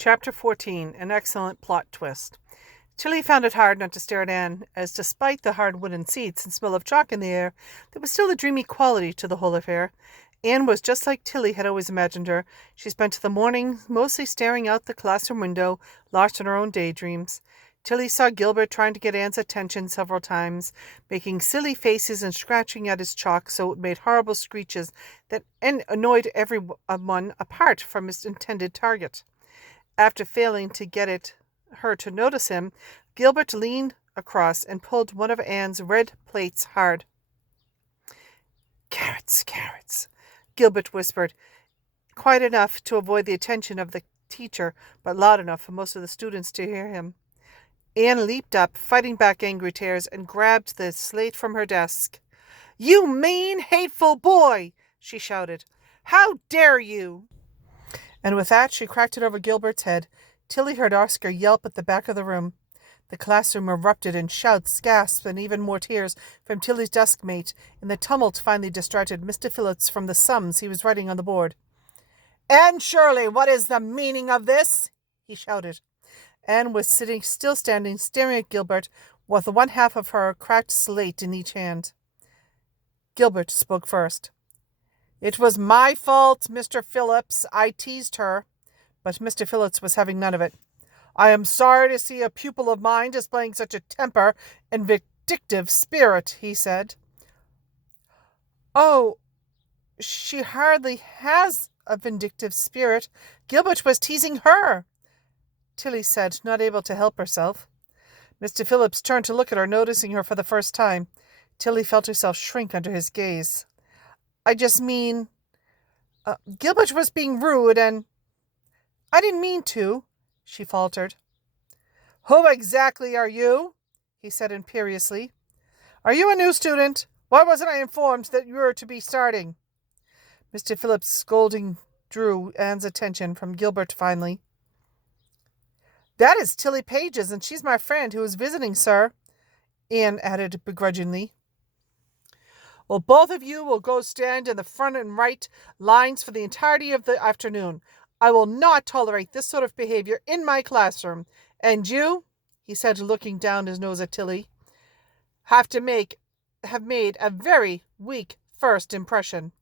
Chapter 14, An Excellent Plot Twist. Tilly found it hard not to stare at Anne, as despite the hard wooden seats and smell of chalk in the air, there was still a dreamy quality to the whole affair. Anne was just like Tilly had always imagined her. She spent the morning mostly staring out the classroom window, lost in her own daydreams. Tilly saw Gilbert trying to get Anne's attention several times, making silly faces and scratching at his chalk so it made horrible screeches that annoyed everyone apart from his intended target. After failing to get her to notice him, Gilbert leaned across and pulled one of Anne's red plaits hard. "Carrots, carrots," Gilbert whispered, quiet enough to avoid the attention of the teacher, but loud enough for most of the students to hear him. Anne leaped up, fighting back angry tears, and grabbed the slate from her desk. "You mean, hateful boy!" she shouted. "How dare you!" And with that, she cracked it over Gilbert's head. Tilly heard Oscar yelp at the back of the room. The classroom erupted in shouts, gasps, and even more tears from Tilly's desk mate, and the tumult finally distracted Mr. Phillips from the sums he was writing on the board. "Anne Shirley, what is the meaning of this?" he shouted. Anne was still standing, staring at Gilbert, with one half of her cracked slate in each hand. Gilbert spoke first. "It was my fault, Mr. Phillips. I teased her." But Mr. Phillips was having none of it. "I am sorry to see a pupil of mine displaying such a temper and vindictive spirit," he said. "Oh, she hardly has a vindictive spirit. Gilbert was teasing her," Tilly said, not able to help herself. Mr. Phillips turned to look at her, noticing her for the first time. Tilly felt herself shrink under his gaze. "I just mean, Gilbert was being rude, and I didn't mean to," she faltered. "Who exactly are you?" he said imperiously. "Are you a new student? Why wasn't I informed that you were to be starting?" Mr. Phillips' scolding drew Anne's attention from Gilbert finally. "That is Tilly Pages, and she's my friend who is visiting, sir," Anne added begrudgingly. "Well, both of you will go stand in the front and right lines for the entirety of the afternoon. I will not tolerate this sort of behavior in my classroom. And you," he said, looking down his nose at Tilly, have made a very weak first impression."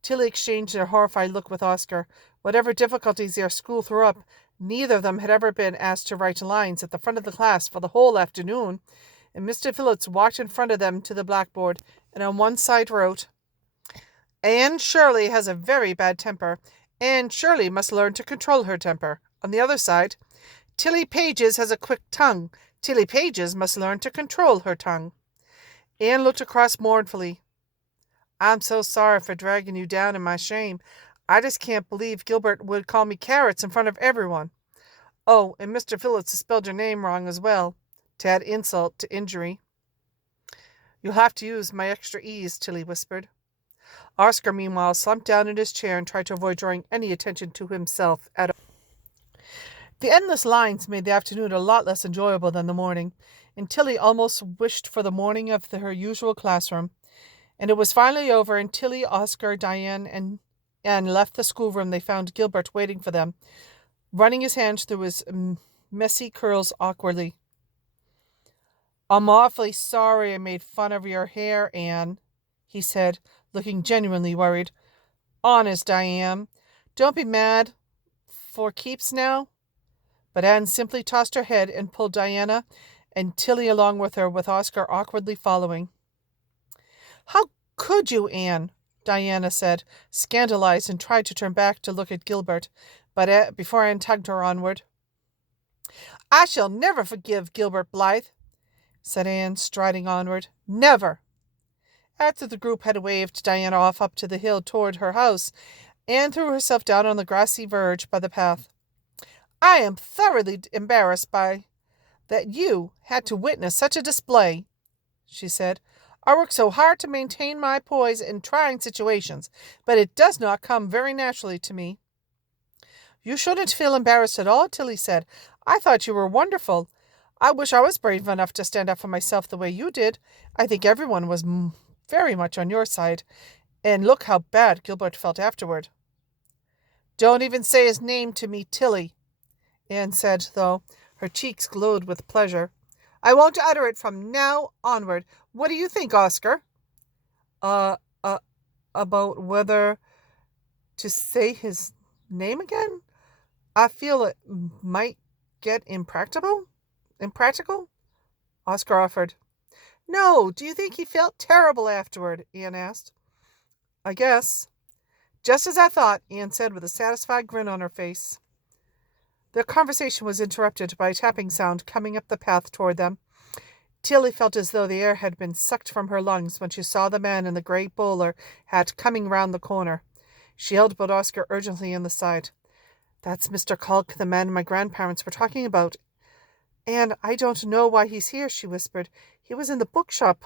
Tilly exchanged a horrified look with Oscar. Whatever difficulties their school threw up, neither of them had ever been asked to write lines at the front of the class for the whole afternoon, and Mr. Phillips walked in front of them to the blackboard, and on one side wrote, "Anne Shirley has a very bad temper. Anne Shirley must learn to control her temper." On the other side, "Tilly Pages has a quick tongue. Tilly Pages must learn to control her tongue." Anne looked across mournfully. "I'm so sorry for dragging you down in my shame. I just can't believe Gilbert would call me carrots in front of everyone. Oh, and Mr. Phillips has spelled your name wrong as well, to add insult to injury." "You'll have to use my extra E's," Tilly whispered. Oscar, meanwhile, slumped down in his chair and tried to avoid drawing any attention to himself at all. The endless lines made the afternoon a lot less enjoyable than the morning, and Tilly almost wished for the morning of her usual classroom. And it was finally over, and Tilly, Oscar, Diane, and Anne left the schoolroom. They found Gilbert waiting for them, running his hands through his messy curls awkwardly. "I'm awfully sorry I made fun of your hair, Anne," he said, looking genuinely worried. "Honest, I am. Don't be mad for keeps now." But Anne simply tossed her head and pulled Diana and Tilly along with her, with Oscar awkwardly following. "How could you, Anne?" Diana said, scandalized, and tried to turn back to look at Gilbert, but before Anne tugged her onward. "I shall never forgive Gilbert Blythe," said Anne, striding onward. "Never." After the group had waved Diana off up to the hill toward her house, Anne threw herself down on the grassy verge by the path. "I am thoroughly embarrassed by that you had to witness such a display," she said. "I work so hard to maintain my poise in trying situations, but it does not come very naturally to me." "You shouldn't feel embarrassed at all," Tilly said. "I thought you were wonderful. I wish I was brave enough to stand up for myself the way you did. I think everyone was very much on your side. And look how bad Gilbert felt afterward." "Don't even say his name to me, Tilly," Anne said, though her cheeks glowed with pleasure. I won't utter it from now onward. What do you think, Oscar? Uh, uh, about whether to say his name again? I feel it might get impractical? Oscar offered. No, do you think he felt terrible afterward? Anne asked. I guess. Just as I thought, Anne said with a satisfied grin on her face. Their conversation was interrupted by a tapping sound coming up the path toward them. Tilly felt as though the air had been sucked from her lungs when she saw the man in the grey bowler hat coming round the corner. She held but Oscar urgently in the side. That's Mr. Culk, the man my grandparents were talking about. And I don't know why he's here, she whispered. He was in the bookshop,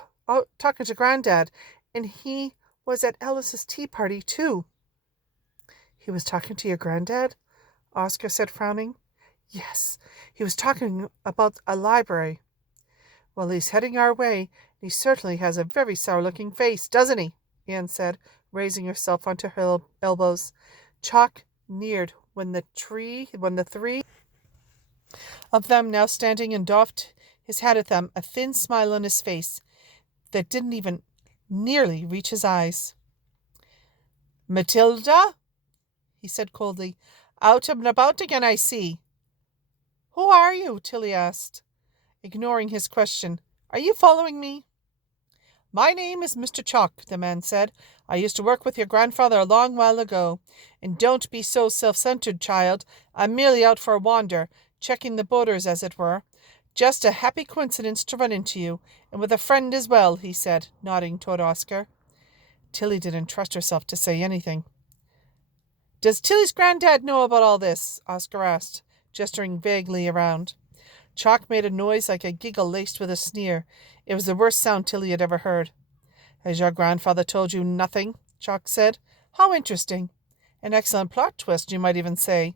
talking to Grandad, and he was at Ellis's tea party, too. He was talking to your Grandad? Oscar said, frowning. Yes, he was talking about a library. Well, he's heading our way, and he certainly has a very sour-looking face, doesn't he? Anne said, raising herself onto her elbows. Chalk neared when the three of them now standing and doffed his hat at them, a thin smile on his face that didn't even nearly reach his eyes. Matilda, he said coldly, out and about again, I see. Who are you? Tilly asked, ignoring his question. Are you following me? My name is Mr. Chalk, the man said. I used to work with your grandfather a long while ago. And don't be so self-centered, child. I'm merely out for a wander, checking the borders, as it were. Just a happy coincidence to run into you, and with a friend as well, he said, nodding toward Oscar. Tilly didn't trust herself to say anything. Does Tilly's granddad know about all this? Oscar asked, gesturing vaguely around. Chalk made a noise like a giggle laced with a sneer. It was the worst sound Tilly had ever heard. Has your grandfather told you nothing? Chalk said. How interesting. An excellent plot twist, you might even say.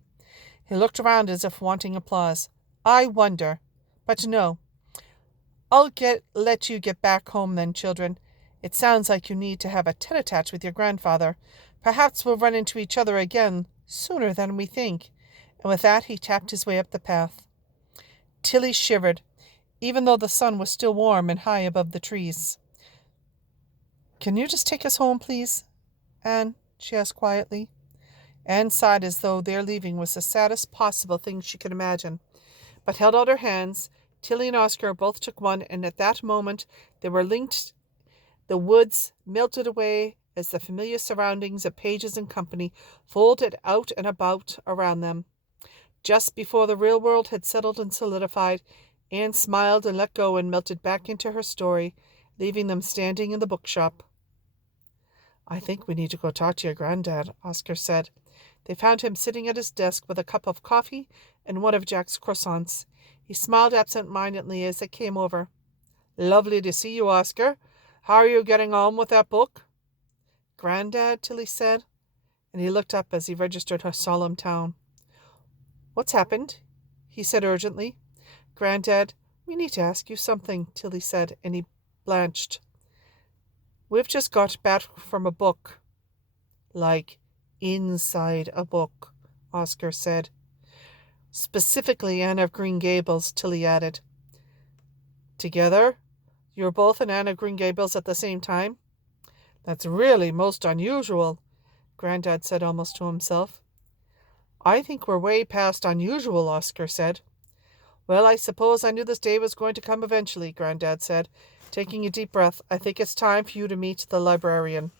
He looked around as if wanting applause. I wonder. But no. I'll let you get back home then, children. It sounds like you need to have a tete-a-tete with your grandfather. Perhaps we'll run into each other again sooner than we think. And with that he tapped his way up the path. Tilly shivered, even though the sun was still warm and high above the trees. Can you just take us home, please, Anne? She asked quietly. Anne sighed as though their leaving was the saddest possible thing she could imagine, but held out her hands. Tilly and Oscar both took one, and at that moment they were linked. The woods melted away as the familiar surroundings of Pages and Company folded out and about around them. Just before the real world had settled and solidified, Anne smiled and let go and melted back into her story, leaving them standing in the bookshop. I think we need to go talk to your granddad, Oscar said. They found him sitting at his desk with a cup of coffee and one of Jack's croissants. He smiled absent-mindedly as they came over. Lovely to see you, Oscar. How are you getting on with that book? Grandad, Tilly said, and he looked up as he registered her solemn tone. What's happened? He said urgently. Grandad, we need to ask you something, Tilly said, and he blanched. We've just got back from a book. Like inside a book, Oscar said. Specifically Anne of Green Gables, Tilly added. Together? You're both in Anne of Green Gables at the same time? That's really most unusual, Grandad said almost to himself. I think we're way past unusual, Oscar said. Well, I suppose I knew this day was going to come eventually, Grandad said, taking a deep breath. I think it's time for you to meet the librarian.